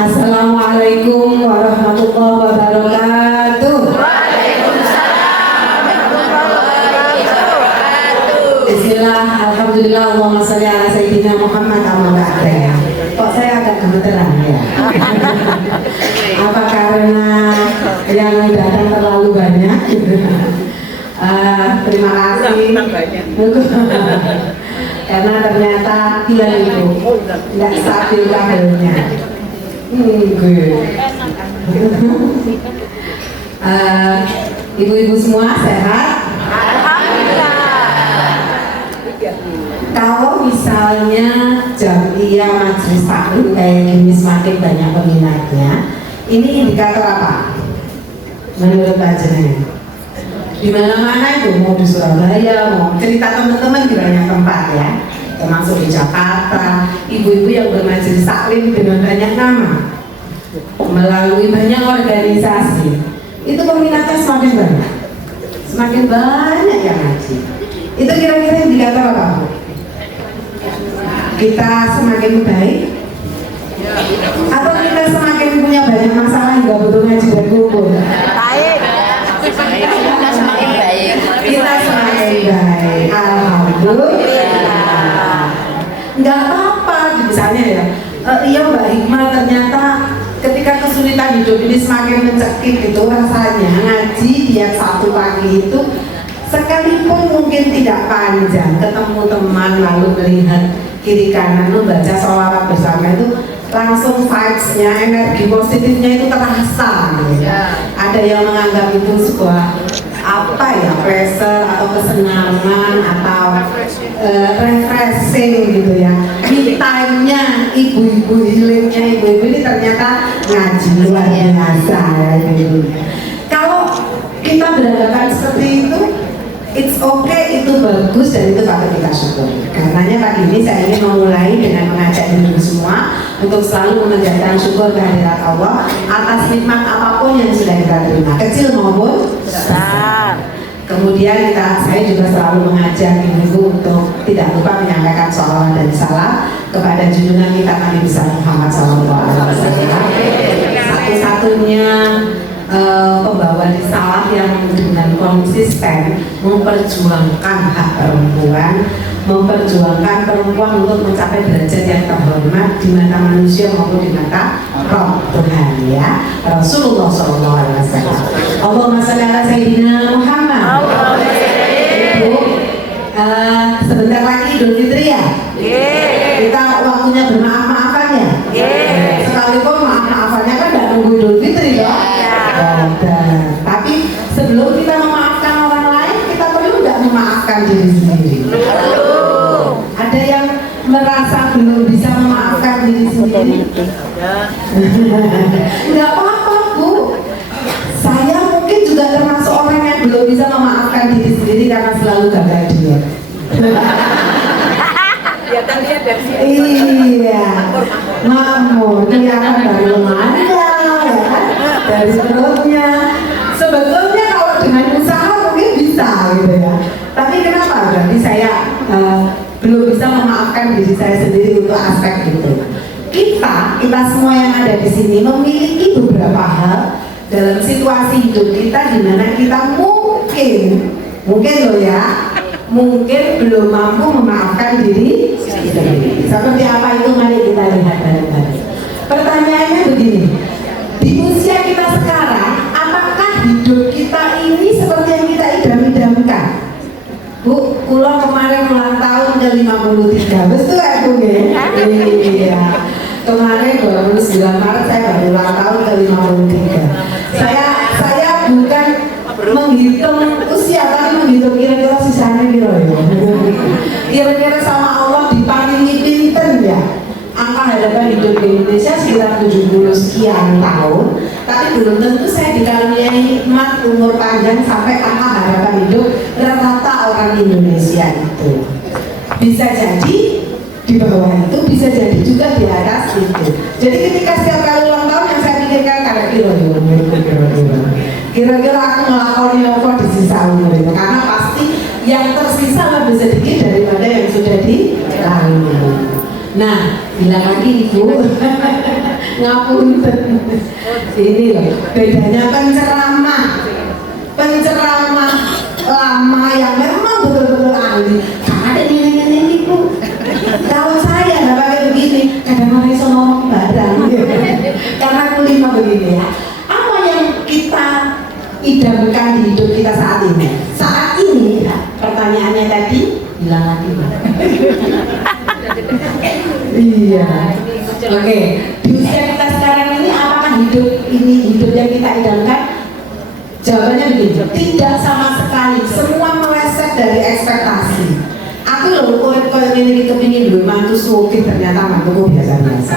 Assalamualaikum warahmatullahi wabarakatuh. Waalaikumsalam warahmatullahi wabarakatuh. Bismillah, alhamdulillah, Allahumma sholli ala sayyidina Muhammad amma ba'da. Kok saya agak gemeteran ya? Apa karena yang datang terlalu banyak? Terima kasih. Karena ternyata bulan itu nggak stabil kabelnya. Ibu-ibu semua sehat? Alhamdulillah. Kalau misalnya jamiah majelis taklim kayak gini semakin banyak peminatnya, ini indikator apa? Menurut Pak Jenengan? Di mana-mana itu, mau di Surabaya, mau cerita teman-teman di banyak tempat ya, termasuk di Jakarta, ibu-ibu yang bermajelis taklim dengan banyak nama, melalui banyak organisasi, itu peminatnya semakin banyak yang ngaji. Itu kira-kira indikator apa, Bu? Kita semakin baik? Atau kita semakin punya banyak masalah hingga butuh ngaji dan kumpul? Baik. Kita semakin baik. Kita semakin baik, alhamdulillah. Nggak apa-apa, misalnya ya, iya Mbak Hikmah, ternyata ketika kesulitan hidup ini semakin mencekik itu rasanya ngaji tiap Sabtu pagi itu, sekalipun mungkin tidak panjang, ketemu teman lalu melihat kiri kanan membaca sholawat bersama itu langsung vibes-nya, energi positifnya itu terasa gitu ya. Ada yang menganggap itu sebuah apa ya, pressure atau kesenangan atau refreshing gitu ya. Me time-nya ibu-ibu, healingnya ibu-ibu ini ternyata ngaji luar biasa ya gitu. Kalau kita beranggapan seperti itu, it's okay, itu bagus dan itu patut kita syukuri. Karenanya pagi ini saya ingin memulai dengan mengajak ibu semua untuk selalu mengerjakan syukur kehadirat Allah atas nikmat apapun yang sudah kita terima, kecil maupun besar. Kemudian saya juga selalu mengajak ibu untuk tidak lupa menyampaikan sholawat dan salam kepada junjungan kita Nabi besar Muhammad SAW. Satu-satunya pembawa risalah yang dengan konsisten memperjuangkan hak perempuan, memperjuangkan perempuan untuk mencapai derajat yang terhormat di mata manusia maupun di mata Roh Tuhan ya, Rasulullah SAW. Allahumma sholli ala sayyidina Muhammad. Ibu, sebentar lagi Idul Fitri ya. Kita waktunya bermaaf-maafan ya. Sekalipun maaf-maafannya kan tidak nunggu Idul Fitri ya. Tapi sebelum kita memaafkan orang lain, kita perlu tidak memaafkan diri sendiri. Ada yang merasa belum bisa memaafkan diri sendiri? Nggak apa-apa, Bu. Saya mungkin juga termasuk orang yang belum bisa memaafkan diri sendiri karena selalu gagal diet. Ya kan lihat dari sini. Iya, makmur, kelihatan dari lemahnya, ya kan? Dari perutnya. Sebetulnya kalau dengan usaha mungkin bisa gitu ya. Tapi kenapa? Berarti saya belum bisa memaafkan diri saya sendiri untuk aspek itu. Kita semua yang ada di sini memiliki beberapa hal dalam situasi hidup kita di mana kita mungkin loh ya, mungkin belum mampu memaafkan diri sendiri. Seperti apa itu, mari kita lihat bareng-bareng. Pertanyaannya begini, di usia kita sekarang, apakah hidup kita ini seperti yang kita idam-idamkan? Bu, kula kemarin ulang tahun ke 53, betul ya Bu? Iya, kemarin 29 Maret saya baru ulang tahun ke 53. Saya bukan menghitung usia, tapi menghitung kira-kira sisanya kira-kira sama Allah diparingi pinten ya. Angka harapan hidup di Indonesia sekitar 70 sekian tahun, tapi belum tentu saya dikaruniai nikmat umur panjang sampai angka harapan hidup rata-rata orang Indonesia itu. Bisa jadi di bawah itu, bisa jadi juga di atas itu. Jadi ketika setiap kali ulang tahun yang saya pikirkan kira-kira aku melakukan apa di sisa umur itu, karena pasti yang tersisa lebih sedikit daripada yang sudah dilalui. Nah, bilang lagi Ibu, Ngapunten. Ini loh bedanya penceramah lama yang memang betul-betul ahli. Ada ini Bu. Kalau saya nggak pakai begini, kadang orang iso ngomong barang. Karena kulima begini ya. Apa yang kita idamkan di hidup kita saat ini? Saat ini ya, pertanyaannya tadi bilang lagi. Iya. Oke. Di usia kita sekarang ini, apakah hidup yang kita idamkan? Jawabannya begini, tidak sama sekali. Semua meleset dari ekspektasi. Aku loh, urip koyo ngene iki kepengin duwe mantu sugih, ternyata mantuku biasa-biasa.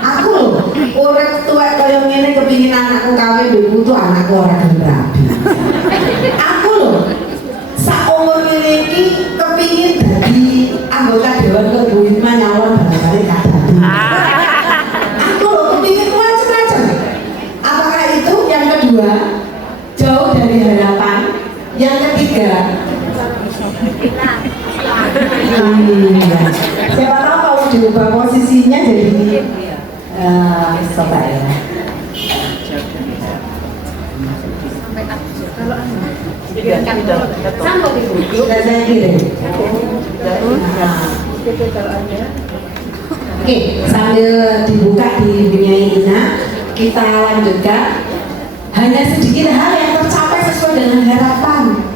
Aku loh, urip tuwek koyo ngene kepengin anakku kawin duwe putu, anakku ora gelem rabi. Aku loh, sak umur ngene iki kepengin dadi anggota dewan kebumian nyalon bareng-bareng kadadi. Aku loh kepengin macam-macam. Apakah itu? Yang kedua, jauh dari harapan. Yang ketiga, siapa tahu kalau diubah posisinya jadi coba ya. Saya kirim. Oke, sambil dibuka di dunia Ina, kita lanjutkan. Hanya sedikit hal yang tercapai sesuai dengan harapan.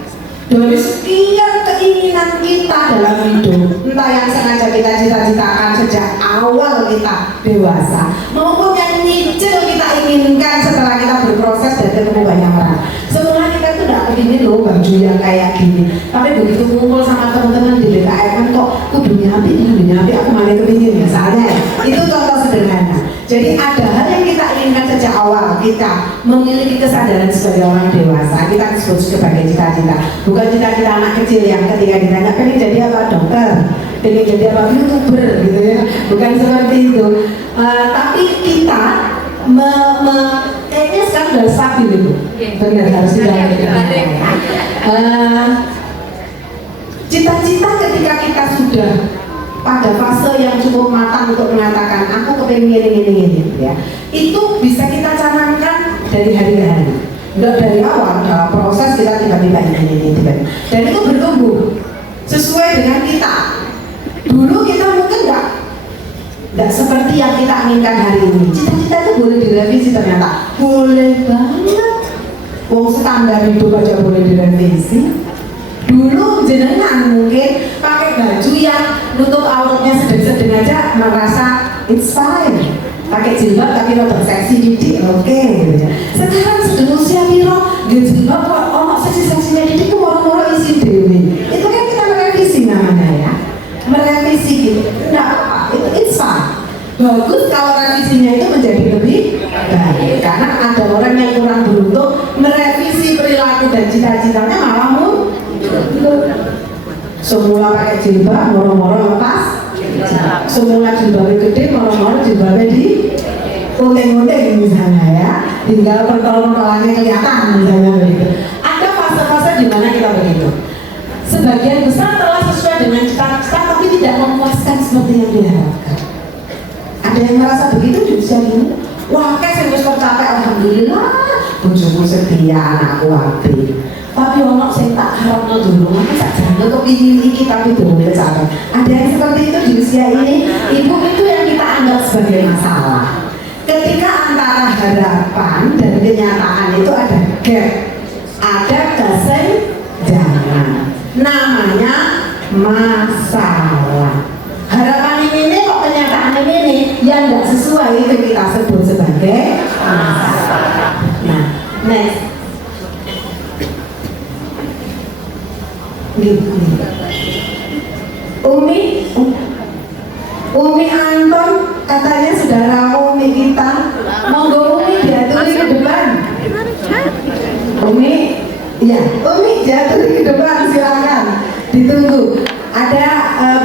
Dari sekian keinginan kita dalam hidup, entah yang sengaja kita cita-citakan sejak awal kita dewasa, maupun yang nyicil kita inginkan setelah kita berproses dan ketemu banyak orang. Semula kita itu tidak ingin loh baju yang kayak gini, tapi begitu ngumpul sama teman-teman di DKM kok kudu nyampi, aku malah kepingin misalnya. Itu contoh sederhana. Jadi ada hal yang kita inginkan sejak awal, kita memiliki kesadaran sebagai orang dewasa, kita disebut sebagai cita-cita. Bukan cita-cita anak kecil yang ketika ditanya pengen jadi apa, dokter, pengen jadi apa, YouTuber gitu ya. Bukan seperti itu. Tapi kita kayaknya sekarang sudah stabil itu. Benar, harus dilakukan. Cita-cita ketika kita sudah pada fase yang cukup matang untuk mengatakan aku kepengen ini ya, itu bisa kita canangkan dari hari ke hari. Enggak dari awal, dalam proses kita tiba-tiba ini. Dan itu bertumbuh sesuai dengan kita. Dulu kita mungkin enggak seperti yang kita inginkan hari ini. Cita-cita itu boleh direvisi ternyata. Boleh banget. Wong standar hidup aja boleh direvisi. Dulu jenengan mungkin pakai baju yang nutup auratnya sedang-sedang aja merasa it's fine. Pakai jilbab tapi rada seksi didik, oke. Sekarang sedang usia piro, nggih jilbab kok ono seksi-seksinya didik ku moro-moro isi dewe. Itu kan kita merevisi namanya ya. Merevisi gitu. Enggak apa-apa, it's fine. Bagus kalau revisinya itu menjadi lebih baik. Karena ada orang yang kurang beruntung merevisi perilaku dan cita-citanya malah semula pakai jilbab, moro-moro lepas. Semula jilbabnya gede, moro-moro jilbabnya di unting-unting misalnya ya. Tinggal pentol-pentolannya kelihatan misalnya begitu. Ada fase-fase di mana kita begitu. Sebagian besar telah sesuai dengan cita-cita tapi tidak memuaskan seperti yang diharapkan. Ada yang merasa begitu di usia ini. Wah, kayak saya tercapai, alhamdulillah. Bojoku setia, anakku apik. Tapi ono sing tak harapno dulu, aku tak jangan kepingin iki tapi belum tercapai. Ada yang seperti itu di usia ini. Ibu itu yang kita anggap sebagai masalah. Ketika antara harapan dan kenyataan itu ada gap, ada kesenjangan. Namanya masalah. Harapan ini kok kenyataan ini yang tidak sesuai itu kita sebut sebagai masalah. Nah, next. Umi Anton katanya saudara Umi kita, monggo Umi diaturi ke depan. Umi, ya Umi diaturi ke depan, silakan ditunggu. Ada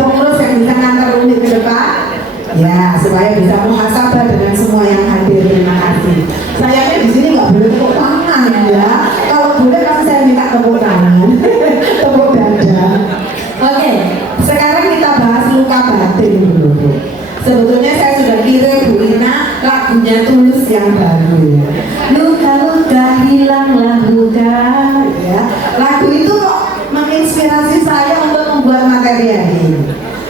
pengurus yang bisa ngantar Umi ke depan, ya supaya bisa muhasabah dengan semua yang hadir. Terima kasih. Sayangnya di sini nggak boleh tepuk tangan ya. Kalau boleh pasti saya minta tepuk tangan, tepuk dada. Oke, sekarang kita bahas luka batin dulu. Sebetulnya saya sudah kirim Bu Ina lagunya lagunya Tulus yang baru ya. Luka-luka hilanglah luka ya. Lagu itu kok menginspirasi saya untuk membuat materi ini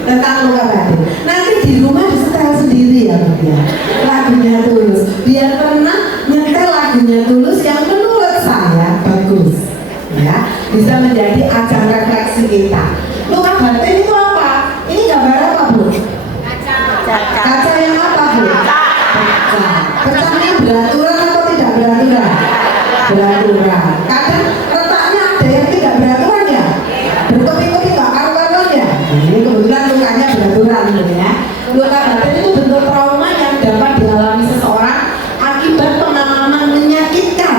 tentang luka batin. Nanti di rumah disetel sendiri ya Bu ya. Lagunya Tulus. Biar pernah nyetel lagunya Tulus yang menurut saya bagus ya. Bisa menjadi ajang refleksi kita. Luka batin itu apa? Ini gambar apa Bu? Kaca yang apa Bu? Kaca. Kacanya beraturan atau tidak beraturan? Beraturan. Kadang letaknya ada yang tidak beraturan ya? Berkopi-kopi nggak karu-karuan ya? Ini kebetulan lukanya beraturan ya. Luka batin itu bentuk trauma yang dapat dialami seseorang akibat pengalaman menyakitkan.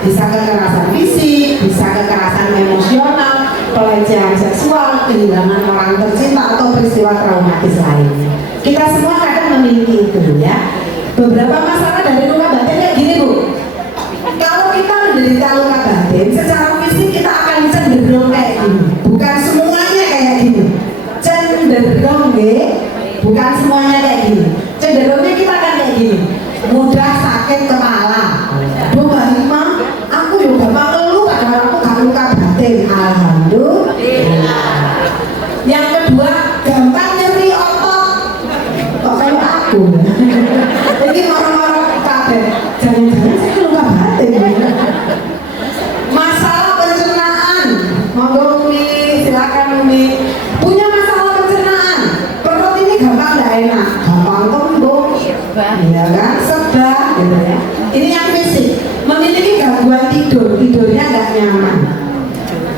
Bisa kekerasan fisik, bisa kekerasan emosional, pelecehan seksual, kehilangan orang tercinta atau peristiwa traumatis lainnya. Kita semua kadang memiliki itu ya. Beberapa masalah dari luka batin kayak gini Bu. Kalau kita menderita luka batin, secara fisik kita akan cenderung kayak gini. Bukan semuanya kayak gini. Cenderung bukan semuanya kayak gini. Cenderungnya kita akan kayak gini. Mudah sakit kepala. Bu Mbak, aku juga gampang ngeluh padahal aku gak luka batin. Alhamdulillah. Yang kedua, gampang nyeri otot. Kok kayak aku? Jadi marah-marah kaget. Jangan-jangan saya luka batin. Masalah pencernaan. Monggo Umi, silakan Umi. Punya masalah pencernaan. Perut ini gampang gak enak. Gampang kembung. Iya kan? Sebab gitu ya. Ini yang fisik. Memiliki gangguan tidur, tidurnya nggak nyaman.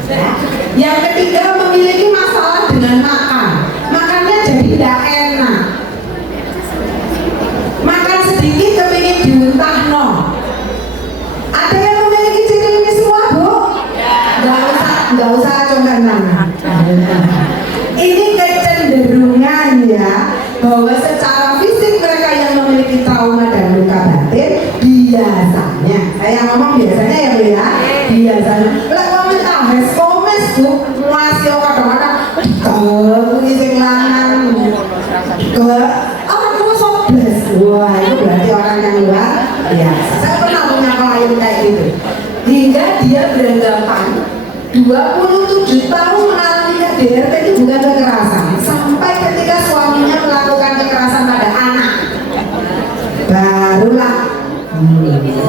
Ya. Yang ketiga, memiliki masalah dengan makan. Makannya jadi tidak enak. Makan sedikit kepingin diuntahno. Ada yang memiliki ciri ini semua Bu? Nggak usah acungkan tangan. Ini kecenderungan ya, bahwa secara fisik mereka yang memiliki trauma dan luka batin biasanya, saya ngomong biasanya ya Bu ya, biasanya lek komentar komen Bu masih kadang-kadang kalau sing lanang orang tua sobles. Wah, itu berarti orang yang luar biasa. Saya pernah punya klien kayak gitu, hingga dia beranggapan 27 tahun mengalami KDRT itu bukan kekerasan, sampai ketika suaminya melakukan kekerasan pada anak, barulah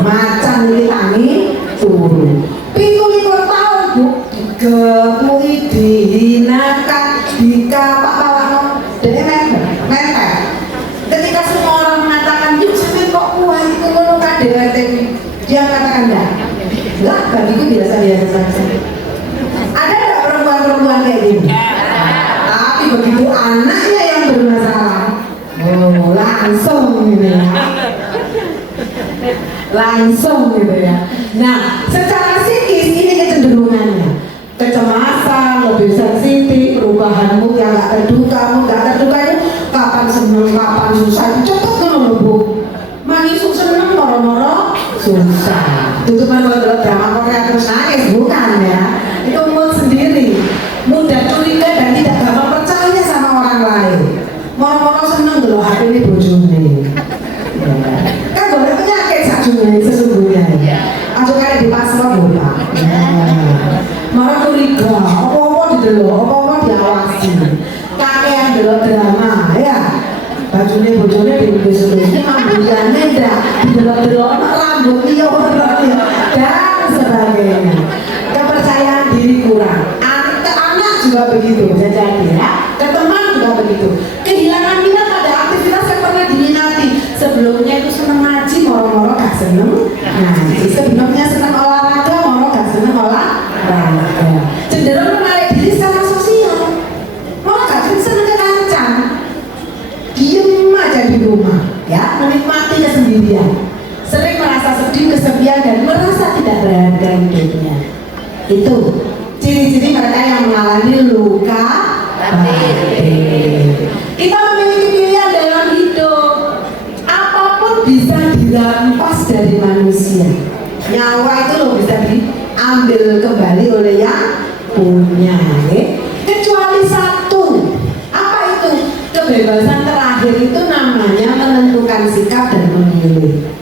macan ditani turun. 27 tahun Bu digemui, dihinakan, dikapak-kapak, dan mepet. Ketika semua orang mengatakan yuk sampai kok kuat itu kalau KDRT, dia mengatakan enggak, bagiku biasa-biasa saja. Ada nggak perempuan-perempuan kayak gini? Tapi begitu anaknya yang bermasalah, langsung gitu ya. Langsung gitu ya. Nah, secara psikis ini kecenderungannya. Kecemasan, lebih sensitif, perubahan mood yang nggak terduga, itu kapan seneng, kapan susah, cepet kan Bu. Mangisu seneng, moro-moro susah. Tutupan kalau drama Korea terus nangis, bukan ya. Itu mood sendiri, mudah curiga dan tidak gampang percaya sama orang lain. Moro-moro seneng dulu HP ini bojone. Kan boleh penyakit sajune sesungguhnya. Aku kayak di paspor lho Pak. Moro curiga, apa-apa didelok, apa-apa diawasi. Kakean delok drama ya. Bajune bojone diubis-ubis, ambulane ndak didelok-delok rambut liur dan sebagainya. Kepercayaan diri kurang. Anak juga begitu, jadi ya. Ke teman juga begitu. Kehilangan minat pada aktivitas yang pernah diminati. Sebelumnya itu senang ngaji, moro-moro gak seneng ngaji. Sebelumnya senang olahraga, moro gak seneng olahraga. Cenderung menarik diri secara sosial, moro gak seneng kekancan. Diem aja di rumah, ya, menikmati kesendirian. Sering merasa sedih, kesepian dan merasa tidak berharga hidupnya. Itu ciri-ciri mereka yang mengalami luka batin. Kita memiliki pilihan dalam hidup. Apapun bisa dirampas dari manusia. Nyawa itu loh bisa diambil kembali oleh yang punya, kecuali satu. Apa itu? Kebebasan terakhir itu namanya menentukan sikap dan memilih.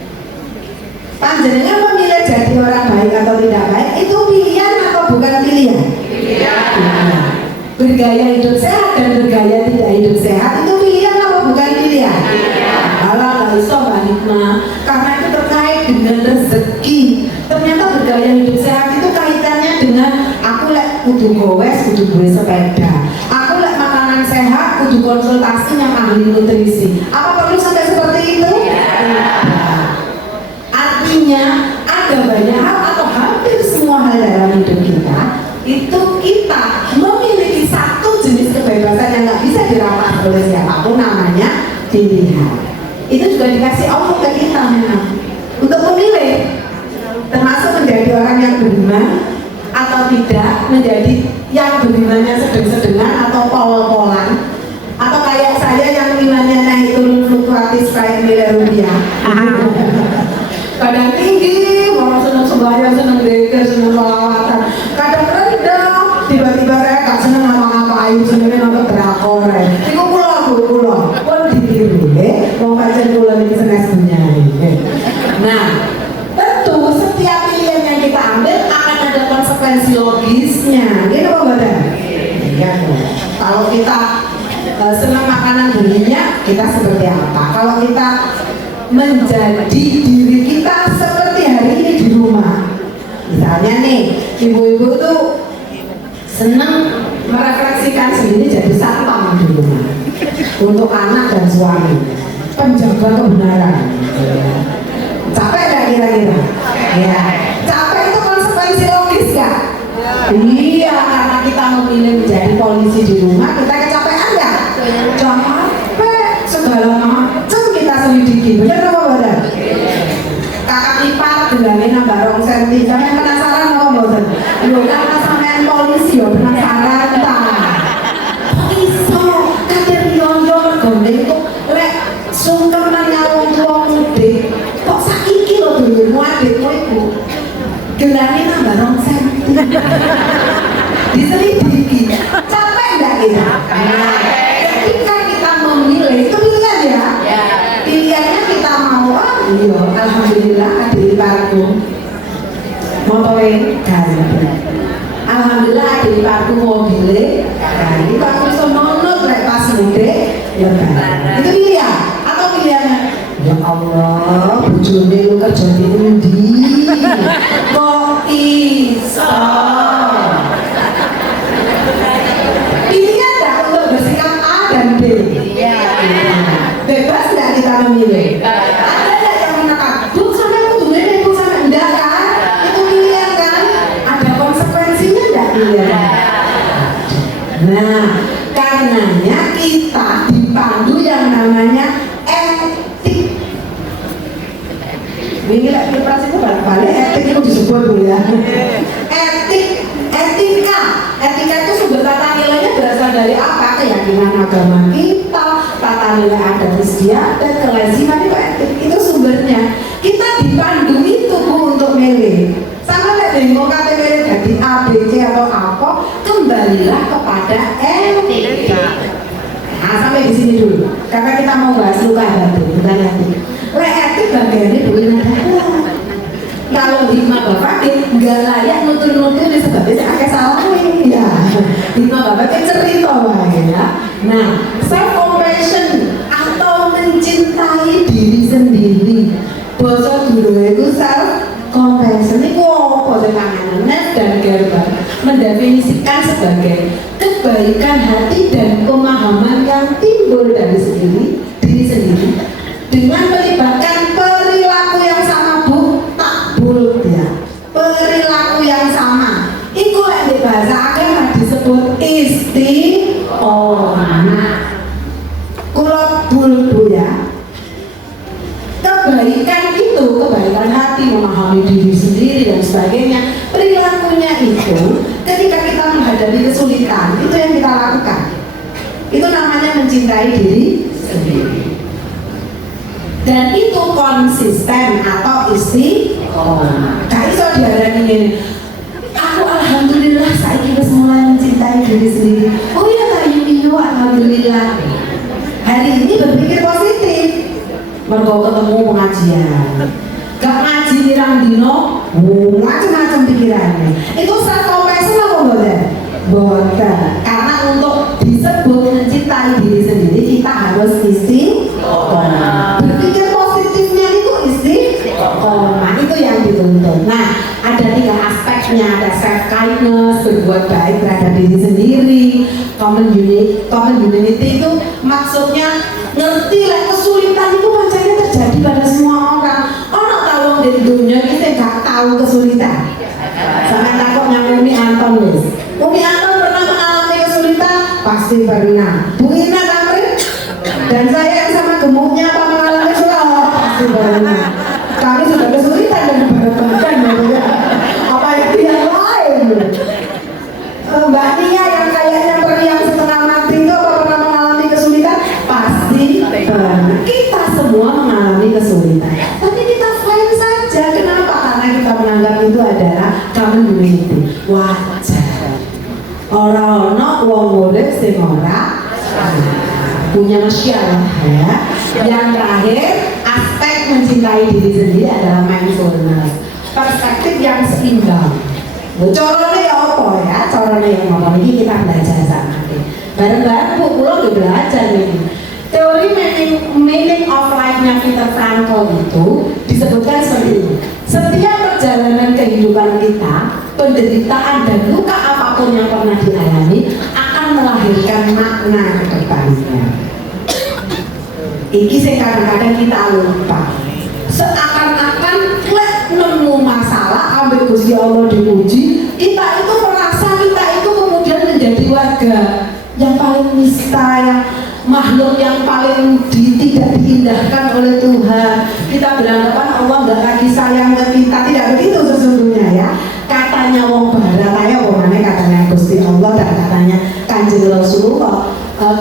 bergaya hidup sehat dan bergaya tidak hidup sehat itu pilihan apa bukan pilihan? Alah nggak bisa Mbak Hikmah, karena itu terkait dengan rezeki. Ternyata bergaya hidup sehat itu kaitannya dengan aku lek kudu gowes, kudu duwe sepeda. Aku lek makanan sehat, kudu konsultasi yang ahli nutrisi. Apa perlu sampai seperti itu? Artinya ada banyak hal atau hampir semua hal dalam hidup kita itu kita memiliki satu jenis kebebasan yang nggak bisa dirampas oleh siapapun, namanya pilihan. Itu juga dikasih Allah ke kita memang untuk memilih, termasuk menjadi orang yang beriman atau tidak, menjadi yang berimannya sedang-sedengan atau pol-polan, atau kayak saya yang imannya naik turun fluktuatif kayak miliar rupiah. Kadang tinggi, orang seneng sembahyang, seneng zikir, seneng sholawatan. Kadang rendah, tiba-tiba saya gak seneng ngapa-ngapain, senengnya nonton drakor. Iku pulau, pun ditiru, mau pacar pulau ini senes penyanyi. Nah, tentu setiap pilihan yang kita ambil akan ada konsekuensi logisnya. Gitu apa badan? Iya. Kalau kita senang makanan berminyak, kita seperti apa? Kalau kita menjadi diri kita seperti hari ini di rumah, misalnya nih ibu-ibu tuh senang merefleksikan sendiri jadi satpam di rumah untuk anak dan suami, penjaga kebenaran. Capek gak kira-kira? Ya, capek itu konsekuensi logis gak? Iya, karena kita memilih menjadi polisi di rumah, kita kecapean gak? Capek, segala macam kita selidiki, bener apa bener? Kakak ipar bilangin nambah rong senti, sampean penasaran apa boten? Loh, karena sampean polisi yo penasaran ta. Kok iso kader yoyo gondeng itu lek sungkeman nyawang tua mudik, kok saiki lho dulurmu adikmu iku gelane nambah rong senti. Diselidiki, capek enggak kita? Nah, ketika kita memilih, itu pilihan ya? Pilihannya kita mau, iya, alhamdulillah adik iparku motorin ganti. Alhamdulillah adik iparku mobilnya ganti. Pak aku bisa nonton lek pas mudik, ya kan? Itu pilihan atau pilihannya? Ya Allah, bojone lu kerja di endi? Kok iso? Pilihan tak untuk bersikap A dan B? Bebas nggak kita memilih? Ada nggak yang menekan? Bu, sampai aku dulu ini, bu, sampai enggak kan? Itu pilihan kan? Ada konsekuensinya nggak pilihan? Nah, karenanya kita dipandu yang namanya etik. Ini lah kipas itu balik-balik etik itu disebut dulu ya. Etika itu sumber tata nilainya berasal dari apa? Keyakinan agama kita, tata nilai adat istiadat, kelaziman itu etik, itu sumbernya. Kita dipandu itu Bu untuk milih. Sama kayak dengan KTP jadi A, B, C atau apa, kembalilah kepada etika. Nah, sampai di sini dulu. Karena kita mau bahas luka hati, bukan hati. Etik bagiannya dulu ada. Kalau hikmah bapak nggak layak nutur-nutur disebabkan pakai salah ya. Hikmah bapak cerita ya. Nah, self compassion atau mencintai diri sendiri. Bahasa dulu itu self compassion itu apa sih? Net dan Gerber mendefinisikan sebagai kebaikan hati dan pemahaman yang timbul dari diri sendiri dengan melibatkan perilaku yang sama ya, perilaku yang sama. Iku yang di bahasa agama disebut istiqomah. Kulot bulu ya. Kebaikan itu, kebaikan hati, memahami diri sendiri dan sebagainya. Perilakunya itu, ketika kita menghadapi kesulitan, itu yang kita lakukan. Itu namanya mencintai diri sendiri. Dan itu konsisten atau istiqomah. Gak iso diarani ngene. Aku alhamdulillah saiki wis mulai mencintai diri sendiri. Oh iya kayu iyo alhamdulillah. Hari ini berpikir positif. Mergo ketemu pengajian. Gak ngaji pirang dino, macam-macam pikirannya. Itu self compassion apa boten? Boten. Karena untuk kindness, berbuat baik terhadap diri sendiri. Community itu maksudnya ngerti lah kesulitan itu pancanya terjadi pada semua orang. Orang tahu di dunia kita gak tahu kesulitan. Sampai takutnya Umi Anton wis. Umi Anton pernah mengalami kesulitan? Pasti pernah. Bu Ina Kamrin dan saya yang sama gemuknya apa mengalami kesulitan? Pasti pernah. Kami sudah kesulitan dan berteman ya. Apa yang lain? Mbak Nia yang kayaknya periang setengah mati itu apa pernah mengalami kesulitan? Pasti pernah. Kita semua mengalami kesulitan. Tapi kita fine saja. Kenapa? Karena kita menganggap itu adalah community. Wajar. Orang-orang wong murid sing ora punya masyarakat ya. Yang terakhir, aspek mencintai diri sendiri adalah mindfulness. Perspektif yang seimbang. Caranya ya apa ya? Caranya yang apa? Ini kita belajar sama. Bareng-bareng Bu, pulau belajar nih. Teori meaning of life-nya Viktor Frankl itu disebutkan seperti ini. Setiap perjalanan kehidupan kita, penderitaan dan luka apapun yang pernah dialami akan melahirkan makna ke depannya. Ini kadang-kadang kita lupa. Seakan-akan nemu masalah, ambil Gusti Allah dipuji, kita itu merasa kita itu kemudian menjadi warga yang paling nista, yang makhluk yang paling tidak diindahkan oleh Tuhan. Kita beranggapan Allah nggak lagi sayang ke kita. Tidak begitu sesungguhnya ya. Katanya wong barat aja katanya Gusti Allah dan katanya Kanjeng Rasulullah.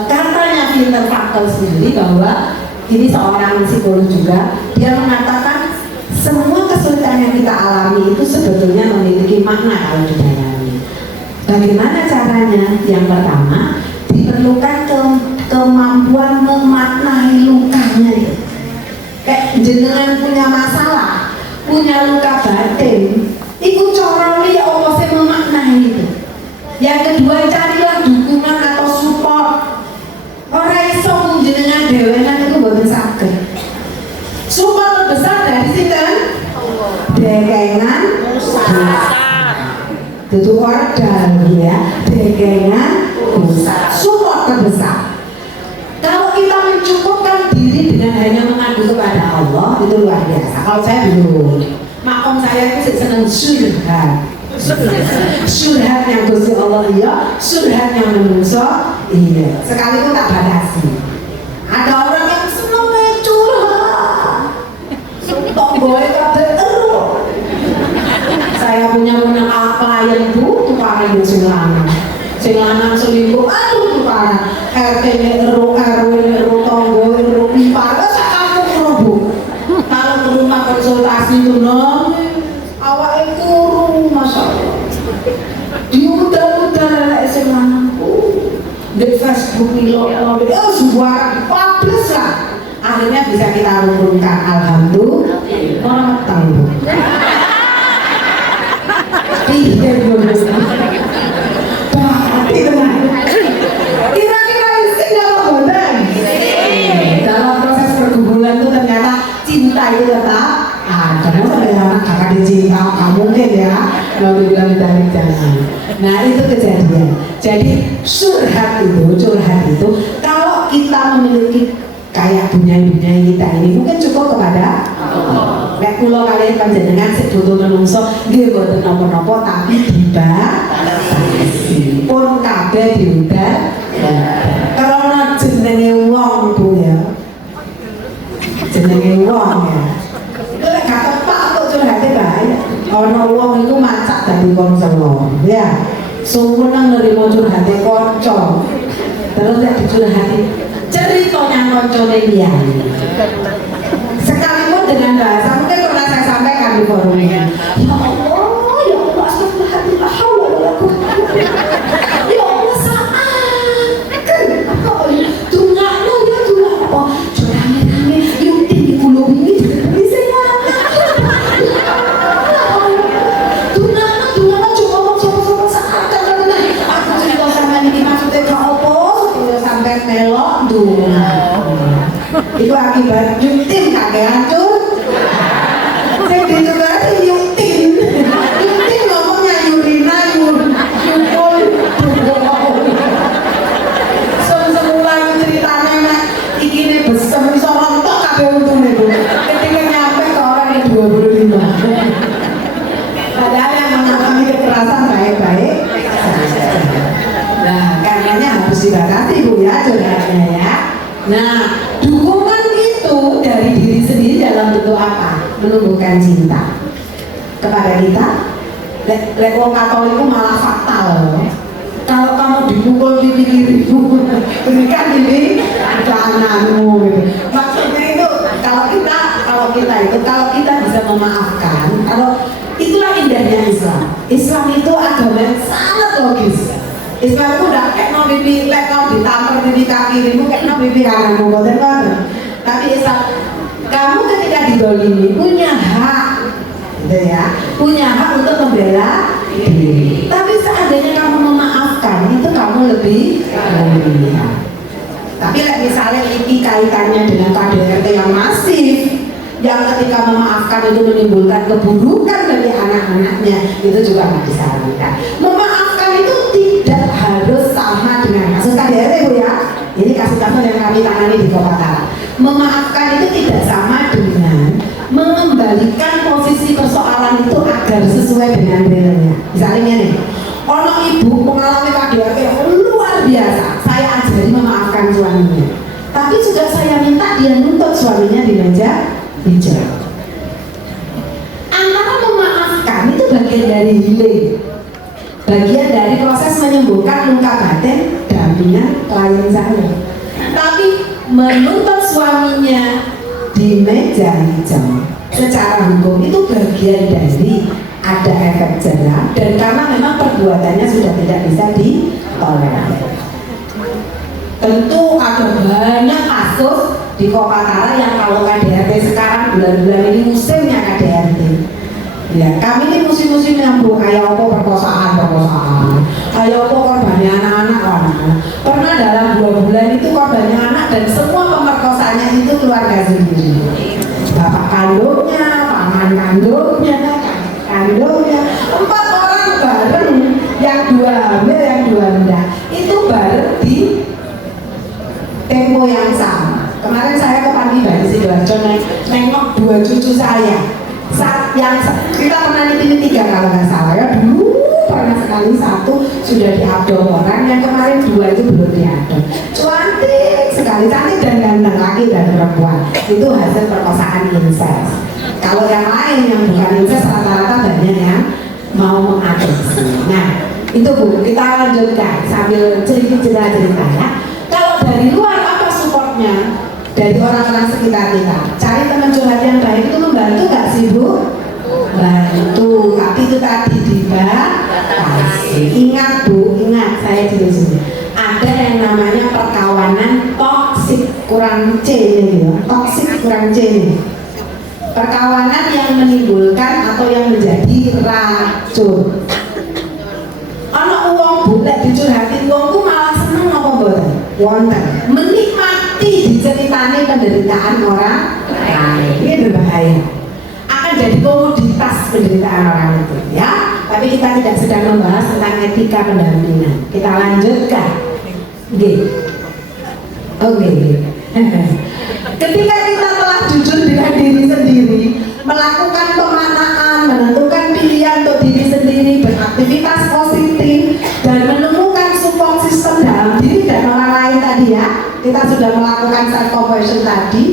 Katanya Viktor Frankl sendiri bahwa ini seorang psikolog juga, dia mengatakan semua kesulitan yang kita alami itu sebetulnya memiliki makna kalau didalami. Bagaimana caranya? Yang pertama, diperlukan kemampuan memaknai lukanya. Kayak jenengan punya masalah, punya luka batin, itu caranya ya Allah sih memaknai itu. Yang kedua, carilah dukungan atau support. Orang iso jenengan dewenan itu boten saged. Support terbesar dari sinten? Dekengan itu ordal ya, dekengan support terbesar. Kalau kita mencukupkan diri dengan hanya mengadu kepada Allah, itu luar biasa. Kalau saya belum, makom saya itu senang surhat. Surhat yang Gusti Allah iya, surhat yang manusia iya. Sekalipun tak batasi. Ada orang yang senang curhat, tomboy terus. Saya punya klien Bu, tukaran di Singanan selingkuh, aduh tukaran. RT ero, RW ero, tonggo ero, ipar, sekampung robo. Kalau ke rumah konsultasi itu awake kuru, masya Allah. Diudah-udah lek sing lanang di Facebook suara publish lah. Akhirnya bisa kita rukunkan, alhamdulillah. Orang tahu. Iya, kira-kira isi dalam boten. Dalam proses pergumulan itu ternyata cinta itu tetap ada. Sampai anak kakak dicinta, nggak mungkin ya. Nggak bilang dari jangan. Nah itu kejadian. Jadi curhat itu kalau kita memiliki kayak bunyai kita ini mungkin cukup kepada lek kula kalian panjenengan sik butuh menungso nggih mboten napa-napa tapi dibatasi pun kabeh diundang karena jenenge wong Bu ya, jenenge wong ya lek gak tepak kok curhate bahaya. Ana wong iku macak dadi konselor ya suweneng nerima curhate kanca terus lek dicurhati ceritanya koncone liyane sekalipun dengan bahasa mungkin pernah saya sampaikan di forumnya. Ya Allah, ya Allah, astagfirullahaladzim, la haula wala quwwata illa billah. Ya Allah, saatkan apa dungakno ya dungak apa rame-rame yutin di pulau ini di sana. Dungakno coba ngomong sapa-sapa saatkan karena aku cerita sama ini maksudnya gak apa supaya sampai melok dungak. Itu akibat yutin kakek hancur. Saya dicoba yutin ngomongnya Yurina Nah, dukungan itu dari diri sendiri dalam bentuk apa? Menumbuhkan cinta kepada kita. Lek wong Katolik itu malah fatal loh. Kalau kamu dipukul pipi kirimu, berikan ini kananmu gitu. Maksudnya itu kalau kita bisa memaafkan, kalau itulah indahnya Islam. Islam itu agama yang sangat logis. Islam itu udah kayak no pipi, lek no ditampar pipi kirimu, kayak no pipi kananmu, boten banget. Tapi Islam, kamu ketika didolimi punya hak, gitu ya, punya hak untuk membela diri. Tapi seandainya kamu memaafkan, itu kamu lebih mulia. Tapi misalnya ini kaitannya dengan KDRT yang masif, yang ketika memaafkan itu menimbulkan keburukan bagi anak-anaknya, itu juga nggak disarankan. Memaafkan itu tidak harus sama dengan kasus KDRT, Bu ya. Ini kasus-kasus yang kami tangani di Kota Tara. Memaafkan itu tidak sama dengan mengembalikan posisi persoalan itu agar sesuai dengan realnya. Misalnya nih, ono ibu mengalami KDRT yang luar biasa, saya ajari memaafkan suaminya, tapi juga saya minta dia nuntut suaminya di meja hijau. Antara memaafkan itu bagian dari healing, bagian dari proses menyembuhkan luka batin dampingan klien saya. Tapi menuntut suaminya di meja hijau secara hukum itu bagian dari ada efek jerah, dan karena memang perbuatannya sudah tidak bisa ditolerir. Tentu ada banyak kasus di Kopatara yang kalau KDRT sekarang bulan-bulan ini musimnya KDRT. Ya, kami ini musim-musim yang kayak apa perkosaan, kayak apa korbannya anak-anak. Pernah dalam 2 bulan itu korbannya anak dan semua pemerkosaannya itu keluarga sendiri. Bapak kandungnya, paman kandungnya, 4 orang bareng, yang 2 hamil, yang 2 enggak. Itu bareng di tempo yang sama. Kemarin saya ke Panti Bayi Sidoarjo nengok 2 cucu saya. Yang kita pernah nitipin 3 kalau nggak salah ya, dulu pernah sekali 1 sudah diadop orang, yang kemarin 2 itu belum diadop. Cantik sekali, cantik dan ganteng, laki dan perempuan. Itu hasil perkosaan incest. Kalau yang lain yang bukan incest rata-rata banyak yang mau mengadopsi. Nah itu Bu, kita lanjutkan sambil cerita ya. Kalau dari luar apa supportnya dari orang-orang sekitar kita? Cari teman curhat yang baik itu membantu nggak sih Bu? Bantu, tapi itu tadi dibatasi. Ingat Bu, ingat saya di sini ada yang namanya perkawanan toksik kurang C ini, toksik kurang C ini. Perkawanan yang menimbulkan atau yang menjadi racun. Anak uang Bu, lek dicurhatin uangku malah seneng apa boten? Wonten. Menikmati diceritani penderitaan orang lain. Ini berbahaya. Akan jadi komoditas penderitaan orang itu, ya. Tapi kita tidak sedang membahas tentang etika pendampingan. Kita lanjutkan. Oke. Ketika kita telah jujur dengan diri sendiri, melakukan pemaknaan, menentukan pilihan untuk diri sendiri, beraktivitas positif, dan menemukan support system dalam diri dan orang lain tadi ya, kita sudah melakukan self compassion tadi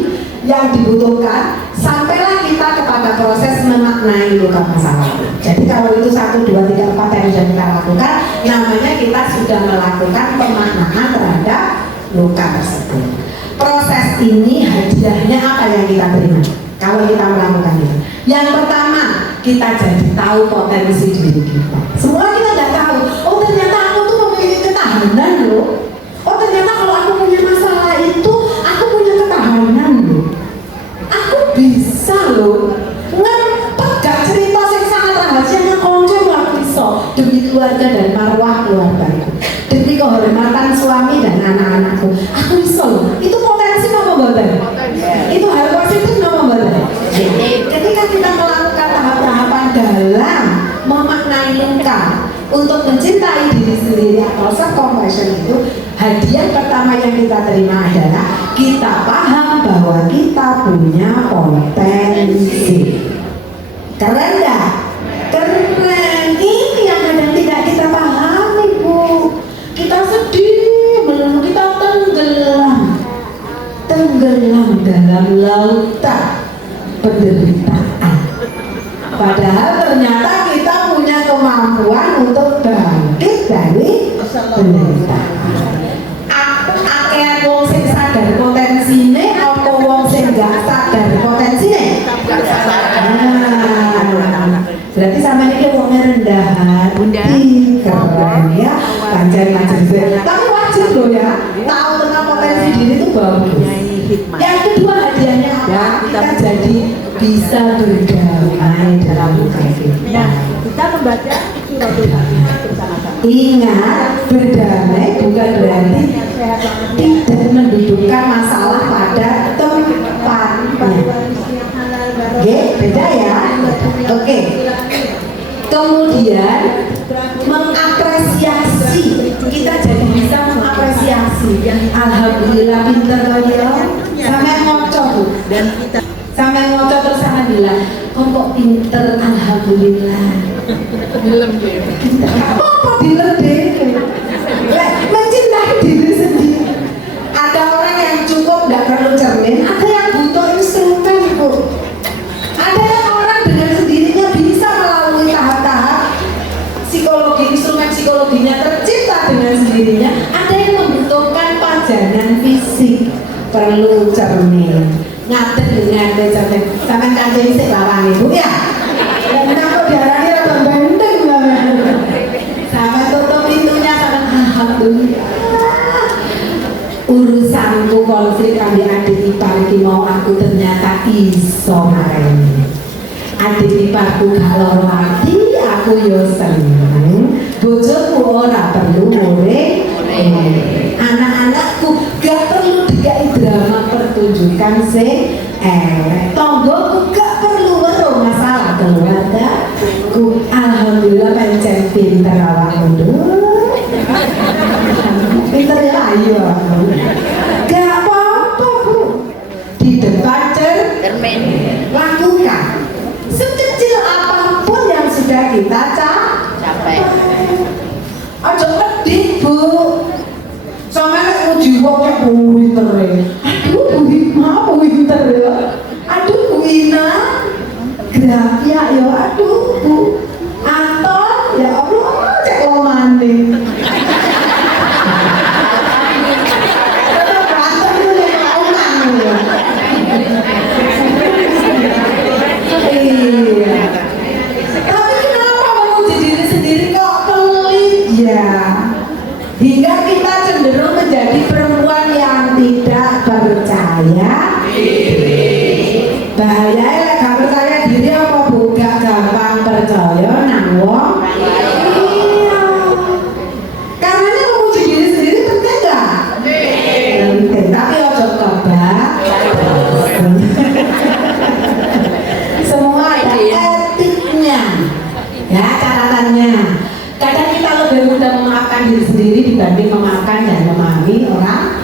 yang dibutuhkan, sampailah kita kepada proses memaknai luka masa lalu. Jadi kalau itu 1, 2, 3, 4 yang sudah kita lakukan, namanya kita sudah melakukan pemaknaan terhadap luka tersebut. Proses ini hadiahnya apa yang kita terima kalau kita melakukan itu? Yang pertama, kita jadi tahu potensi diri kita. Semua kita tidak tahu. Oh ternyata aku tuh memiliki ketahanan loh. Oh ternyata kalau aku punya masalah itu, aku punya ketahanan loh. Aku bisa loh. Ngempet gak cerita yang sangat rahasianya konco aku bisa demi keluarga dan marwah keluargaku, demi kehormatan suami dan anak-anakku. Aku bisa loh. Itu potensi apa boten? Itu hal positif apa boten? Ketika kita melakukan tahap-tahapan dalam memaknai luka untuk mencintai diri sendiri atau self compassion itu, hadiah pertama yang kita terima adalah kita paham bahwa kita punya potensi. Keren gak? Keren. Ini yang kadang tidak kita pahami Bu. Kita sedih, belum kita tenggelam. lautan penderitaan. Padahal ternyata kita punya kemampuan untuk bangkit dari penderitaan. Akeh wong sing sadar potensine apa wong sing gak sadar potensine? Berarti sama ini wongnya rendah hati, keren ya, lancar-lancar. Tapi wajib loh ya, tahu tentang potensi diri itu bagus. Yang kedua hadiahnya apa? Kita jadi bisa berdamai dalam kehidupan. Nah, kita membaca Suratul Fatihah bersama-sama. Ingat, berdamai bukan berarti tidak mendudukkan masalah pada tempatnya. Oke, beda ya. Oke. Kemudian mengapresiasi, kita jadi bisa mengapresiasi. Alhamdulillah pinter ya. Sampai ngocok tuh. Dan kita sampai ngocok terus sama bilang, kok pinter, alhamdulillah. Belum deh. Apa dilem deh? Mencintai diri sendiri. Ada orang yang cukup nggak perlu cermin, ada yang butuh instrumen bu. Ada yang orang dengan sendirinya bisa melalui tahap-tahap psikologi, instrumen psikologinya tercipta dengan sendirinya. Ada yang membutuhkan pajanan fisik, perlu cermin. Ngaten dengan cermin. Sampai kajian sih lawan ibu ya. Dan aku diarani rada benteng banget. Sampai tutup pintunya sampai alhamdulillah. Urusanku konflik ambil adik ipar iki mau aku ternyata iso mareni. Adik iparku gak loro ati, aku yo seneng. Bojoku ora perlu murid. Anak-anakku gak perlu dikai drama pertunjukan sing tonggoku gak perlu weruh masalah keluargaku. Alhamdulillah pancen pinter awakmu. Pinter ya ayo. Gak apa-apa bu. Di depan cermin lakukan sekecil apapun yang sudah kita capai. Aja pedih bu. Sama nek uji wong kok pinter ya. Aduh bu Hikmah pinter ya. Aduh bu Ina Grafia ya. Aduh bu Anton ya Allah cek lomane. Hingga kita cenderung menjadi perempuan yang tidak percaya diri. Bahaya ya gak percaya diri apa bu? Gak gampang percaya nang wong. Iya. Karena memuji diri sendiri penting gak? Penting. Tapi ojo kebak. Semua ada etiknya. Ya catatannya. Kadang kita lebih mudah memaafkan diri sendiri dibanding memaafkan dan memahami orang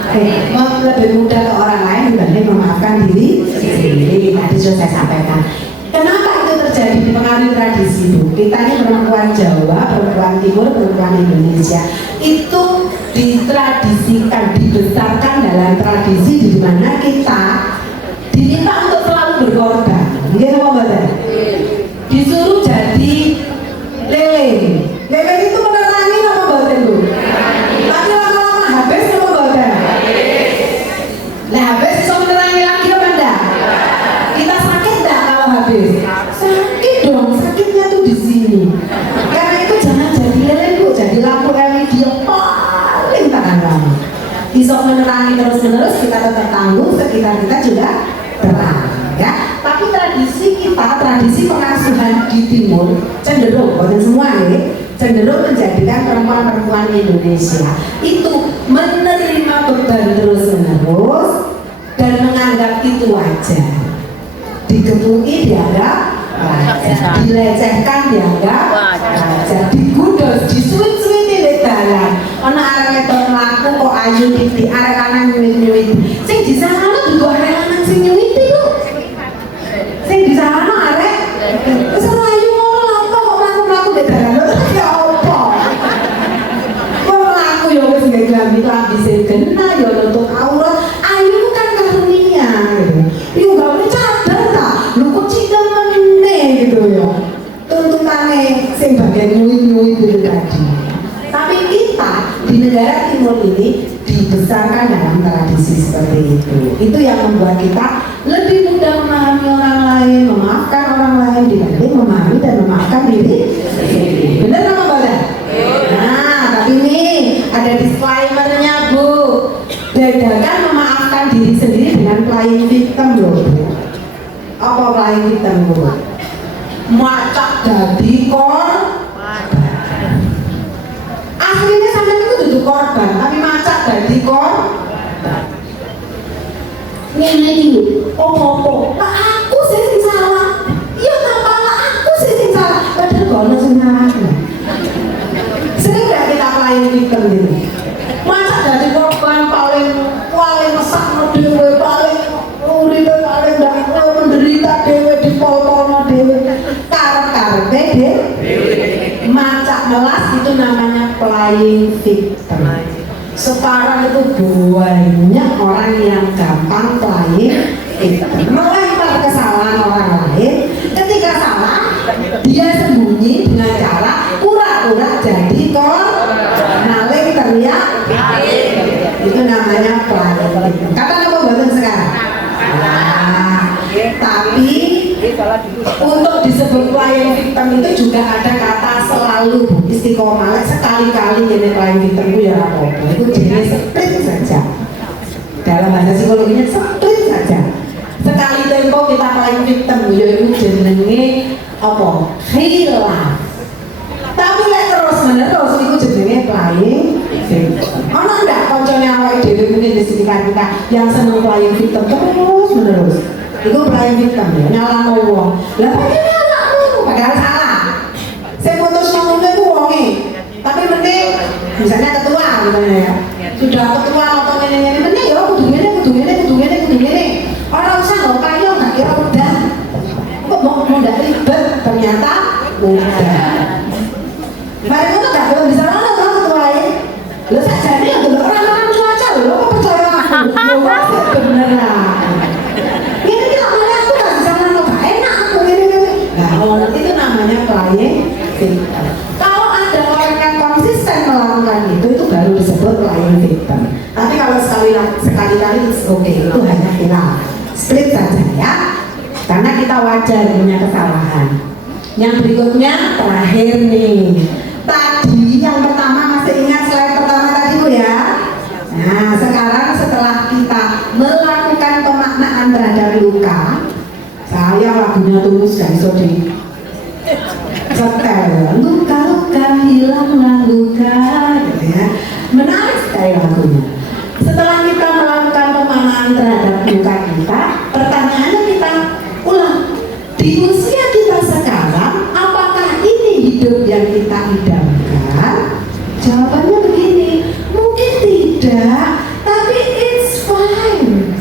lebih mudah ke orang lain dibanding memaafkan diri sendiri. Tadi sudah saya sampaikan. Kenapa itu terjadi? Dipengaruhi tradisi bu. Kita ini perempuan Jawa, perempuan Timur, perempuan Indonesia itu ditradisikan, dibesarkan dalam tradisi di mana kita diminta untuk selalu berkorban. Mungkin apa mbak? Disuruh jadi lele. Lele itu menerangi apa badan bu? Tapi lama-lama habis apa badan? Nah habis bisa menerangi lagi apa enggak? Kita sakit enggak kalau habis? Sakit dong, sakitnya tuh di sini. Karena itu jangan jadi lele bu, jadi lampu LED yang paling tahan lama. Bisa menerangi terus-menerus, kita tetap tangguh, sekitar kita juga terang. Ya, tapi tradisi kita, tradisi pengasuhan di timur cenderung, bukan semua nih, cenderung menjadikan perempuan-perempuan Indonesia itu menerima beban terus-menerus dan menganggap itu wajar. Digebuki dianggap wajar, dilecehkan dianggap wajar, digudos, disuit-suiti di dalam. Ana arek wedok mlaku kok ayu titik, arek lanang nyuwit-nyuwit. Sing disalahno juga arek lanang sing nyuwiti lho. Sing disalahno arek wis ora ayu ngono lho kok mlaku-mlaku di dalan. Ya apa? Kok mlaku ya wis nggawe klambi sing kena ya nutup aurat. Ayu kan karunia gitu. Yo gak negara timur ini dibesarkan dalam tradisi seperti itu. Itu yang membuat kita lebih mudah memahami orang lain, memaafkan orang lain dibanding memahami dan memaafkan diri sendiri. Benar apa enggak? Nah, tapi ini ada disclaimer-nya, Bu. Bedakan memaafkan diri sendiri dengan playing victim loh, Bu. Apa playing victim, Bu? Macak dadi aslinya sampai itu duduk korban, tapi macak dadi ngene iki opo lah aku sing salah, ya tambah aku sing salah, padahal gak ono sing salah. Sering gak kita playing victim ini? Macak dadi korban paling mesakno dhewe, paling uripe paling gak menderita dhewe, dipol-polno dhewe, karep-karepe dhewe. Macak melas itu namanya playing victim. Sekarang itu banyak orang yang gampang playing victim, melempar kesalahan orang lain. Ketika salah, dia sembunyi dengan cara pura-pura jadi maling teriak. Itu namanya playing victim. Kapan apa buatan sekarang? Nah, tapi untuk disebut playing victim itu juga ada kata selalu, istiqomah. Sekali-kali jadi playing victim itu ya apa-apa, itu jenis split saja. Dalam bahasa psikologinya split saja. Sekali tempo kita playing victim, ya itu jenenge apa? Hilaf. Tapi lek terus menerus itu jenenge playing victim. Ono ndak koncone awake dhewe mungkin di sekitar kita yang seneng playing victim terus menerus? Itu playing victim ya, nyalahno wong. Lah pakai nyalahno, padahal salah. Saya putus ngomong itu wonge. Tapi mending misalnya ketua misalnya ya. Sudah ketua atau ini mending ya kudu ngene. Orang usah lho payo gak kira udah. Kok mau ndak ribet ternyata udah. Mari ngono gak belum bisa ana to ketuae. Lho sakjane ya delok orang cuaca lho kok percaya aku. Bener lah. Itu namanya playing victim. Kalau ada orang yang konsisten melakukan itu baru disebut playing victim. Tapi kalau sekali-kali oke, itu hanya kita split saja ya, karena kita wajar punya kesalahan. Yang berikutnya terakhir nih, tadi yang pertama masih ingat slide pertama tadi Bu ya. Nah sekarang setelah kita melakukan pemaknaan terhadap luka, saya lagunya Tulus gak iso di setel, luka-luka hilanglah luka, gitu ya. Menarik sekali lagunya. Setelah kita melakukan pemaknaan terhadap luka kita, pertanyaannya kita ulang, di usia kita sekarang apakah ini hidup yang kita idamkan? Jawabannya begini, mungkin tidak, tapi it's fine.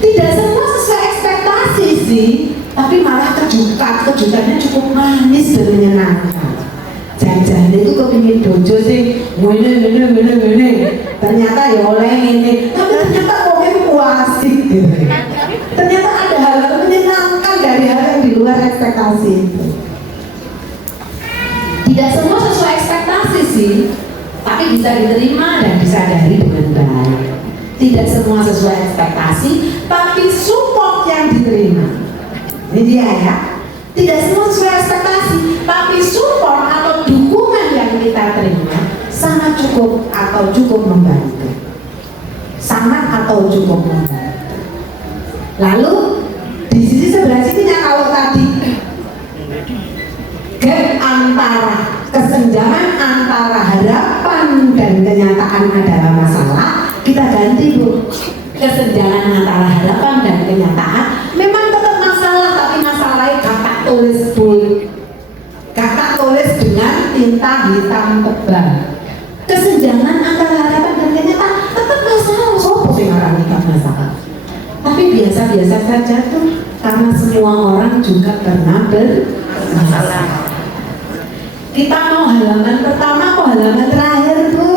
Tidak semua sesuai ekspektasi sih, tapi malah kejutannya cukup manis dan menyenangkan. Jangan-jangan itu kepingin bojo sih, ngene. Ternyata ya oleh ini, tapi ternyata mungkin puasik gitu. Ternyata ada hal-hal menyenangkan dari hal yang di luar ekspektasi itu. Tidak semua sesuai ekspektasi sih, tapi bisa diterima dan disadari dengan baik. Tidak semua sesuai ekspektasi, tapi support yang diterima. Ini dia ya. Tidak semua sesuai ekspektasi, tapi support atau dukungan yang kita terima sangat cukup atau cukup membantu. Sangat atau cukup membantu. Lalu di sisi sebelah sininya kalau tadi gap antara kesenjangan antara harapan dan kenyataan adalah masalah, kita ganti Bu. Kesenjangan antara harapan dan kenyataan memang tetap masalah, tapi masalahnya kakak tulis bold, kakak tulis dengan tinta hitam tebal. Kesenjangan antara harapan dan kenyataan tetap masalah. Sopo sing ngarani masalah? Tapi biasa-biasa saja tuh, karena semua orang juga pernah bermasalah. Kita mau halaman pertama atau halaman terakhir Bu?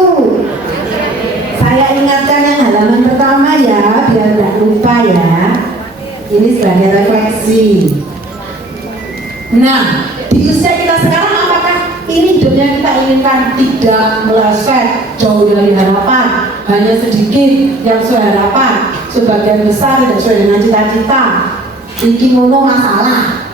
Saya ingatkan yang halaman pertama ya, biar tidak lupa ya. Ini sebagai refleksi. Nah, di usia kita sekarang apakah Ini hidup yang kita inginkan, tidak meleset jauh dari harapan, hanya sedikit yang sesuai harapan, sebagian besar tidak sesuai dengan cita-cita. Iki ngono masalah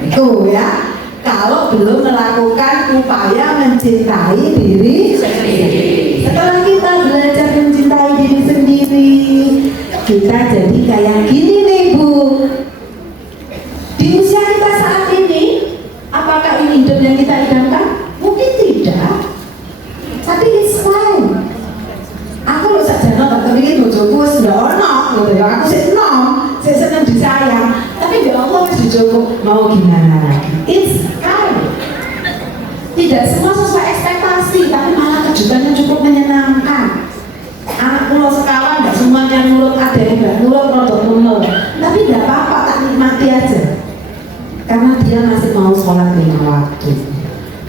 itu ya, kalau belum melakukan upaya mencintai diri sendiri. Setelah kita belajar mencintai diri sendiri, kita jadi kayak gini nih Bu. Di usia kita saat ini, apakah ini hidup yang kita idamkan? Mungkin tidak, tapi it's fine. Aku lo saja nggak kepingin bojoku sudah ono, gitu ya. Aku sih nom, saya senang disayang. Tapi ya Allah masih cukup, mau gimana lagi? It's fine. Tidak semua sesuai ekspektasi, tapi malah kejutannya cukup menyenangkan. Anak pulau sekawan nggak semuanya nurut, ada yang nggak nurut, rodok nurut. Tapi nggak apa-apa, tak nikmati aja. Karena dia masih mau sholat 5 waktu,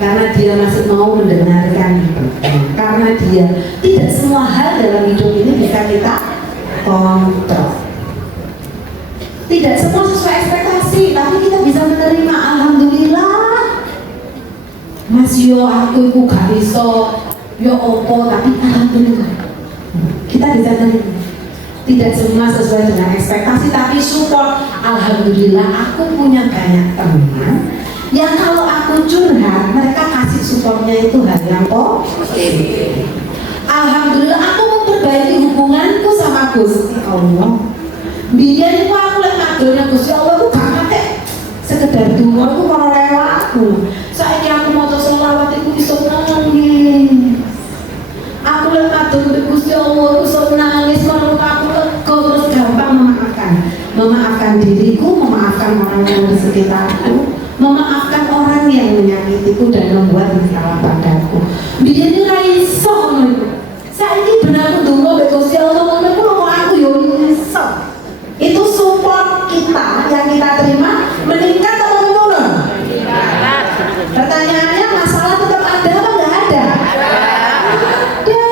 karena dia masih mau mendengarkan ibadah, karena dia tidak semua hal dalam hidup ini bisa kita kontrol. Tidak semua sesuai ekspektasi, tapi kita bisa menerima. Alhamdulillah, Mas yo aku iku gak iso yo opo, tapi alhamdulillah kita bisa menerima. Tidak semua sesuai dengan ekspektasi, tapi support. Alhamdulillah aku punya banyak teman yang kalau aku curhat, mereka kasih supportnya itu hal yang positif. Alhamdulillah aku memperbaiki hubunganku sama Gusti Allah. Biar itu aku lihat madonya Gusti Allah itu gak mati sekedar dungo itu kalau lewatku. Saiki aku mau selawat itu bisa nangis. Aku lihat madonya Gusti Allah itu bisa nangis. Kalau aku lega terus gampang memaafkan diriku, memaafkan orang yang di sekitarku, memaafkan orang yang menyakitiku dan membuat salah padaku. Biar ini raiso. Saya ini benar dungo Gusti Allah aku yo iso. Itu support kita yang kita terima meningkat atau menurun? Pertanyaannya, masalah tetap ada atau nggak ada? Ada.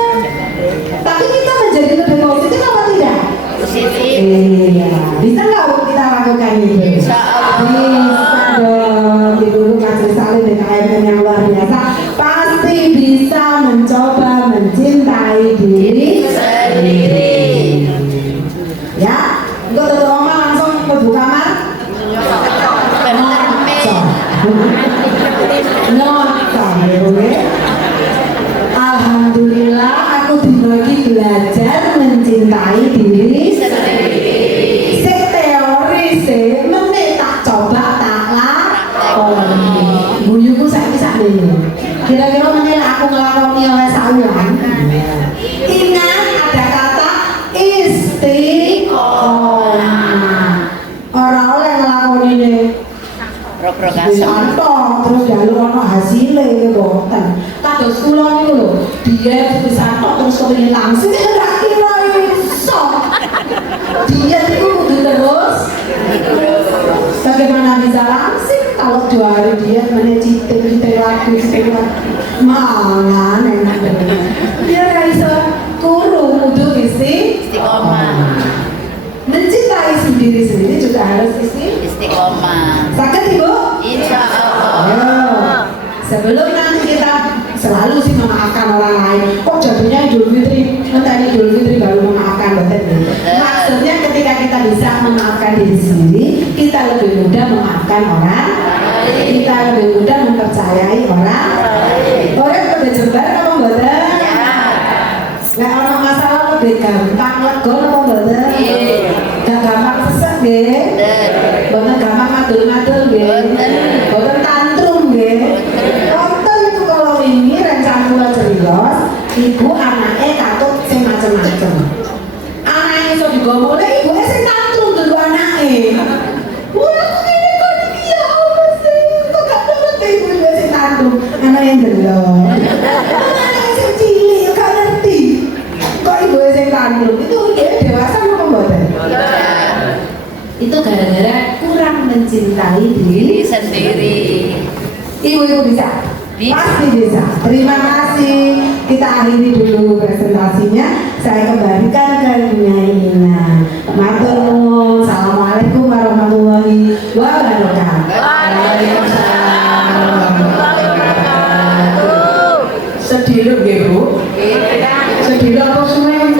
Tapi kita menjadi lebih positif apa tidak? Positif. Iya. Bisa nggak kita lakukan itu? Bisa dong. Ibu kasih salin dengan ayat yang luar biasa. Pasti bisa mencoba mencintai diri sendiri. Ya. Enggak tutup rumah langsung ke kamar. Alhamdulillah aku dibagi belajar mencintai diri sendiri. Teori sih, menit tak coba tak lakoni. Buyuku saiki sakmene. Kira-kira menit aku ngelakoni oleh saulan. Ingat ada kata istiqomah. Orang oleh ngelakoni ini santo terus jalur ono hasilnya boten. Kados kula niku lho, dia santo terus kepengin langsung ora kira iso. Dia itu kudu terus. Bagaimana bisa langsing kalau 2 hari dia menecitik lagi malah enak banget. Dia ora iso kuru kudu istiqomah. Mencintai diri sendiri juga harus istiqomah. Sakit Ibu? Insya Allah. Sebelum nanti kita selalu sih memaafkan orang lain. Kok jadinya Idul Fitri, nanti Idul Fitri baru memaafkan, betul. Maksudnya ketika kita bisa memaafkan diri sendiri, kita lebih mudah memaafkan orang. Kita lebih mudah mempercayai orang. Orang lebih jebar apa betul? Nggak orang masalah lebih gampang legon apa betul? Gak gampang sesek nggih. Boten gampang madul-madul nggih. Boten tantrum nggih. Wonten itu kalau ini rencana kula cerios, ibu anake katut sing macem-macem. Anake iso digomole, ibuke sing tantrum dulu anake. Wah, ngene kok iki ya Allah sih. Kok gak nurut ibu sing tantrum. Anake ndelok. Anake sing cilik gak ngerti. Kok ibu sing tantrum itu dia dewasa apa mboten? Itu gara-gara kurang mencintai diri sendiri. Ibu-ibu bisa? Pasti bisa. Terima kasih. Kita akhiri dulu presentasinya. Saya kembalikan ke Nina. Matur nuwun. Assalamualaikum warahmatullahi wabarakatuh. Waalaikumsalam warahmatullahi wabarakatuh. Sedih nggih Bu? Sedih apa semuanya?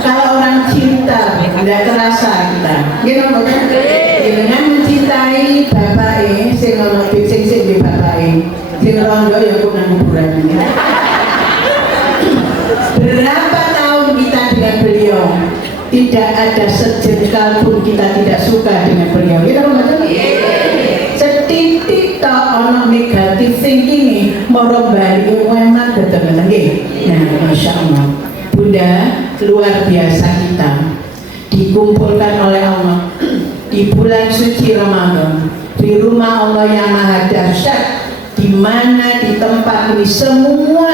Kalau orang cinta tidak terasa kita. Gimana kan? Dengan mencintai bapake sing ono sing di bapake. Sing rondo ya kok nang kuburan. Berapa tahun kita dengan beliau? Tidak ada sejengkal pun kita tidak suka dengan beliau. Gitu betul? Setitik tok ono negatif thinking moro bali emat betul nggih. Nah, masyaallah. Bunda luar biasa kita dikumpulkan oleh Allah di bulan suci Ramadan di rumah Allah yang maha dahsyat, di mana di tempat ini semua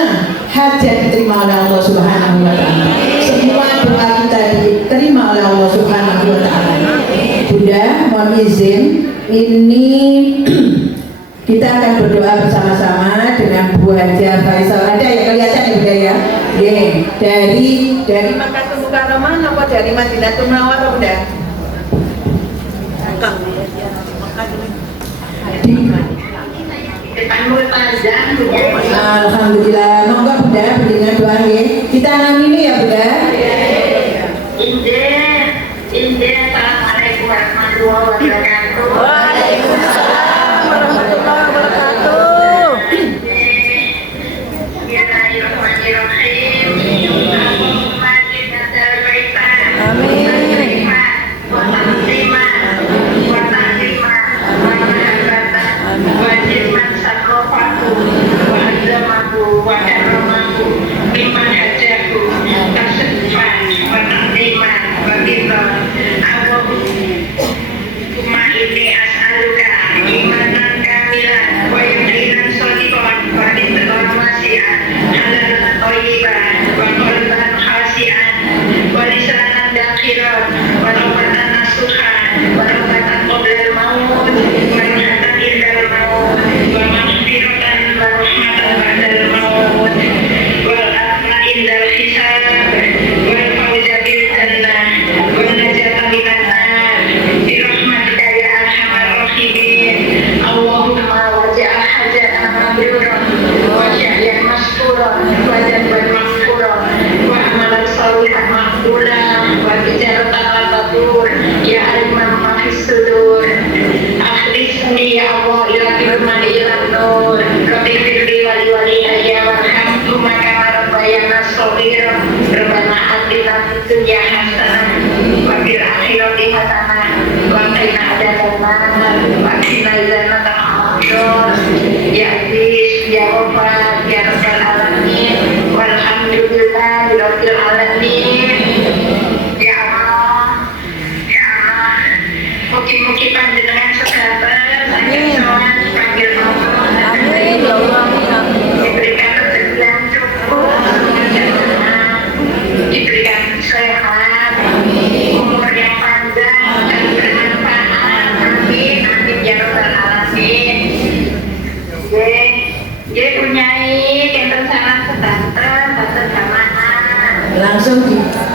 hajat diterima oleh Allah Subhanahu wa taala. Semua doa kita diterima oleh Allah Subhanahu wa taala. Bunda, mohon izin ini kita akan berdoa bersama-sama dengan Bu Haja Faisal. Ada ya kelihatan ya Bunda ya? Dari Makkah Mukarramah apa dari Madinatul Munawwarah Bunda? Alhamdulillah, monggo Bunda dengan doa nggih. Kita amini ya Bunda. Assalamualaikum warahmatullahi wabarakatuh. Waalaikumsalam warahmatullahi wabarakatuh. Bismillahirrahmanirrahim.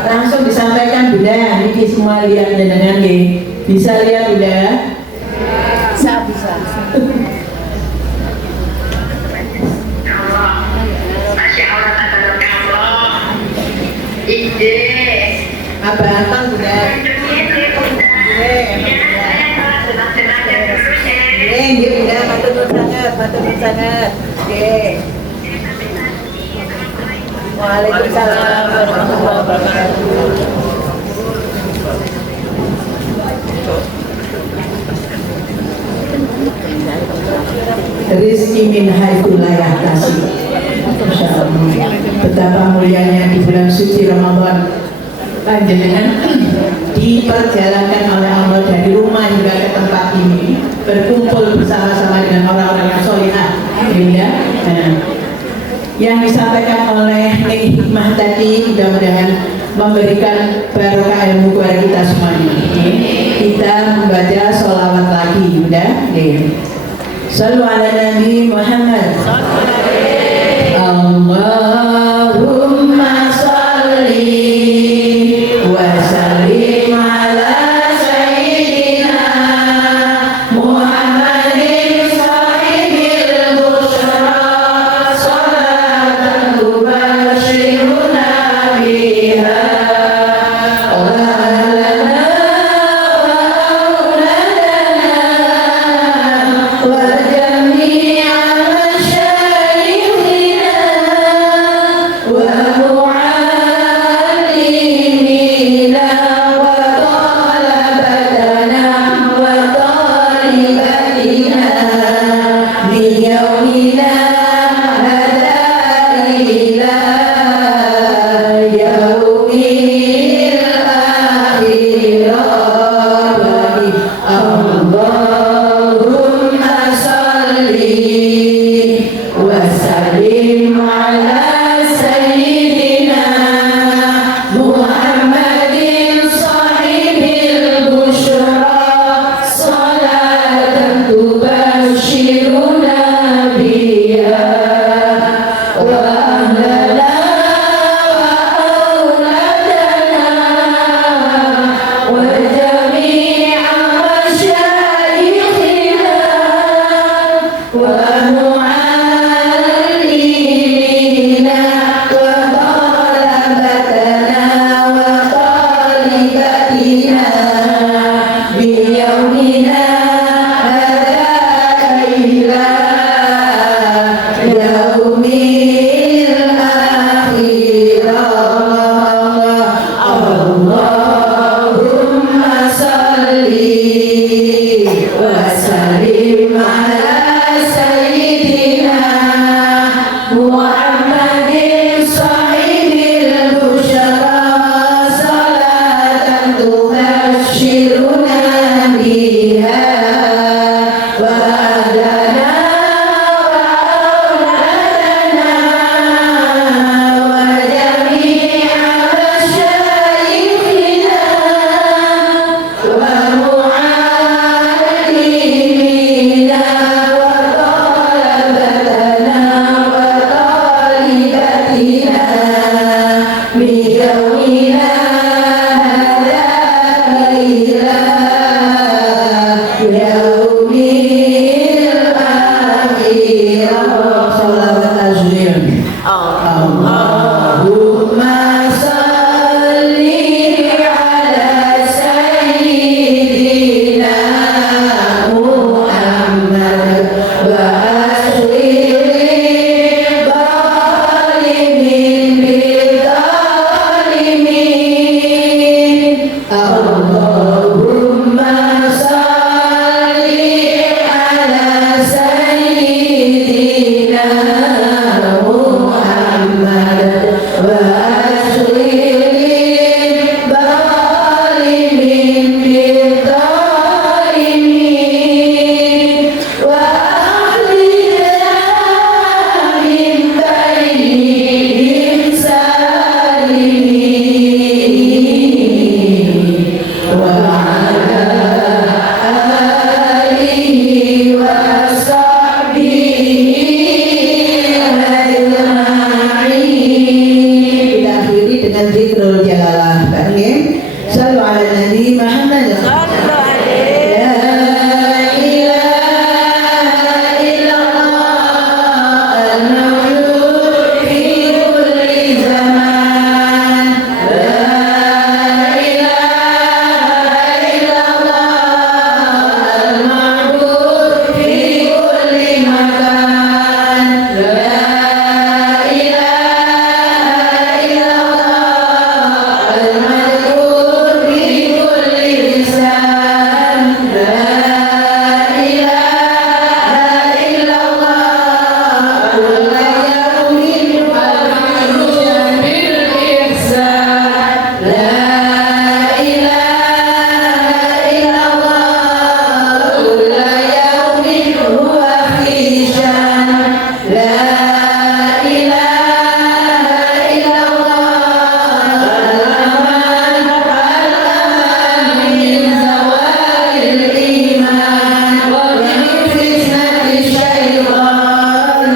Langsung disampaikan Bunda. Niki semua lihat dengan nggih. Bisa lihat Bunda? Bisa. Masya Allah, tabarakallah. Ide. Abang Bunda. Nggih Bunda, matur sangat. Nggih. Waalaikumsalam warahmatullahi wabarakatuh. Rizki min haitsu la yahtasib. Masyaallah. Betapa mulianya di bulan suci Ramadan panjenengan diperjalankan oleh Allah dari rumah hingga ke tempat ini, berkumpul bersama-sama dengan orang-orang yang solihah. Yang disampaikan oleh Ning Hikmah tadi mudah-mudahan memberikan barokah ilmu kepada kita semuanya. Kita membaca sholawat lagi, udah? Shallu ala Nabi Muhammad. Allahumma sholli wa sallim ala sayyidina Muhammadin sahibil busyra. يومنا هذا إلى يوم الآخرة اللهم صل وسلم على سيدنا محمد صاحب البشرى صلاة تبشرنا بها وأهلنا وأولادنا وجميع مشايخنا ومعلمينا وطلبتنا وطالباتنا من يومنا هذا إلى يوم الآخرة صلوات أجمعين. اللهم صل على سيدنا محمد وأشرف الظالمين بالظالمين. اللهم صل على سيدنا محمد وأشرف الظالمين بالظالمين وأحلنا من بينهم سالمين وعلى آله وصحبه أجمعين. Kita akhiri dengan zikrul jalalah. Baik. Sallu ala Nabi Muhammad. La ilaha illallah al-mawjud fi kulli zaman. La ilaha illallah al-ma'bud fi kulli makan. La ilaha illallah al-madhkur fi kulli lisan. La ilaha illallah kulla yawmin al-ma'rufan bil ihsan. La ilaha illallah kulla yawmin huwa fi shan. La ilaha illallah al-aman min zawalil iman wa min fitnati syaitan.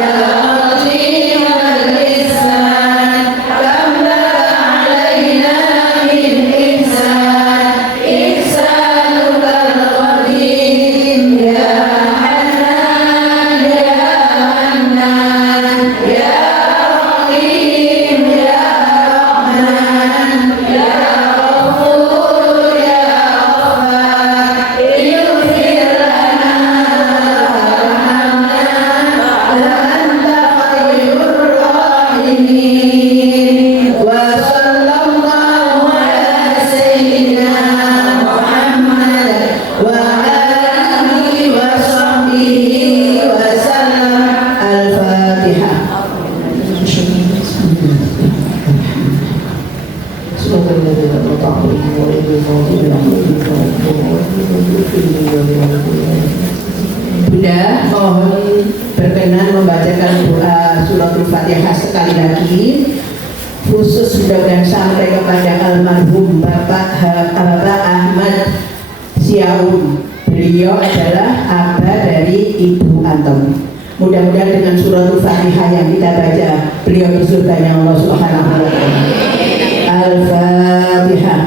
Ya azim al-ihsan kam laka alaina min ihsan ihsanuka al-qadim. Ya Hanan ya Hanan ya Rahim ya Rahman ya Ghafur ya Ghaffar ighfir lana warhamna anta khairur rahimin. Wa sallallahu ala sayyidina Muhammad wa alihi wa sahbihi wa sallam. Al-Fatihah. Bunda mohon berkenan membacakan doa suratul Fatihah sekali lagi, khusus mudah-mudahan sampai kepada almarhum Bapak Ahmad Siaun. Beliau adalah abah dari Ibu Anton. Mudah-mudahan dengan suratul Fatihah yang kita baca, beliau di surganya Allah Subhanahu wa taala. Al-Fatihah.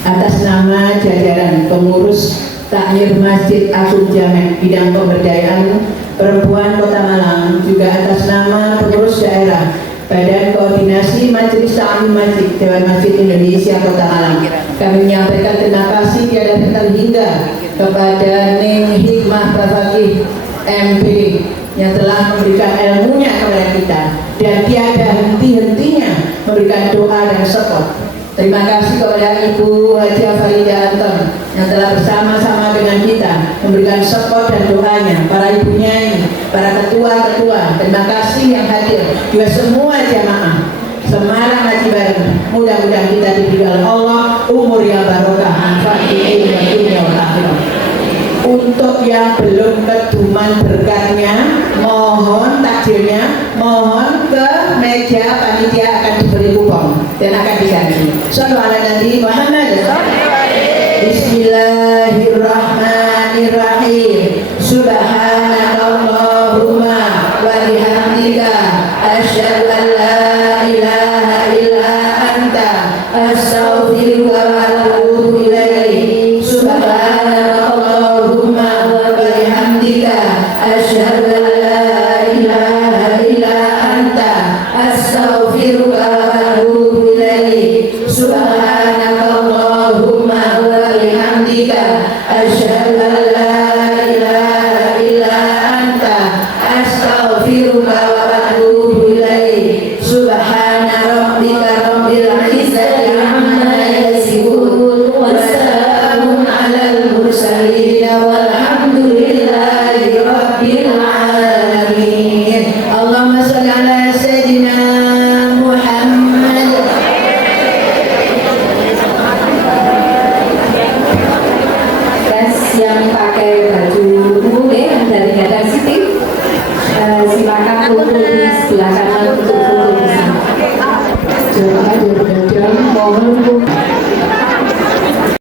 Atas nama jajaran pengurus Takmir Masjid Agung Jamek bidang pemberdayaan Perempuan Kota Malang, juga atas nama pengurus daerah Badan Koordinasi Majelis Taklim Masjid Dewan Masjid Indonesia Kota Malang, kami menyampaikan terima kasih tiada terhingga kepada Ning Hikmah Bafakih MP yang telah memberikan ilmunya kepada kita dan tiada henti-hentinya memberikan doa dan support. Terima kasih kepada Ibu Haji Farida Anton yang telah bersama-sama dengan kita memberikan support dan doanya, para ibu nyai, para ketua-ketua, terima kasih yang hadir, juga semua jamaah Semarang Haji Bareng. Mudah-mudahan kita diberi oleh Allah umur yang barokah, manfaat ilmu dan dunia wal akhirah. Untuk yang belum keduman berkatnya, mohon takjilnya, mohon ke meja panitia akan diberi kupon dan akan diganti. Shallallahu ala Nabi Muhammad. Bismillahirrahmanirrahim. Subhanakallahumma wa bihamdika asyhadu an la ilaha illa anta astaghfiruka wa atubu ilaik. Subhanakallahumma wa bihamdika asyhadu an la ilaha illa anta astaghfiruka wa atubu ilaik. Subhanakallahumma wa bihamdika asyhadu an la ilaha illa anta astaghfiruka wa atubu ilaik. Subhana rabbika rabbil izzati amma yasifun wa salamun alal mursalin walhamdulillahi rabbil alamin. Allahumma shalli ala sayyidina Muhammad. Yang pakai baju ungu dari Gadang City, silakan kumpul di sebelah kanan.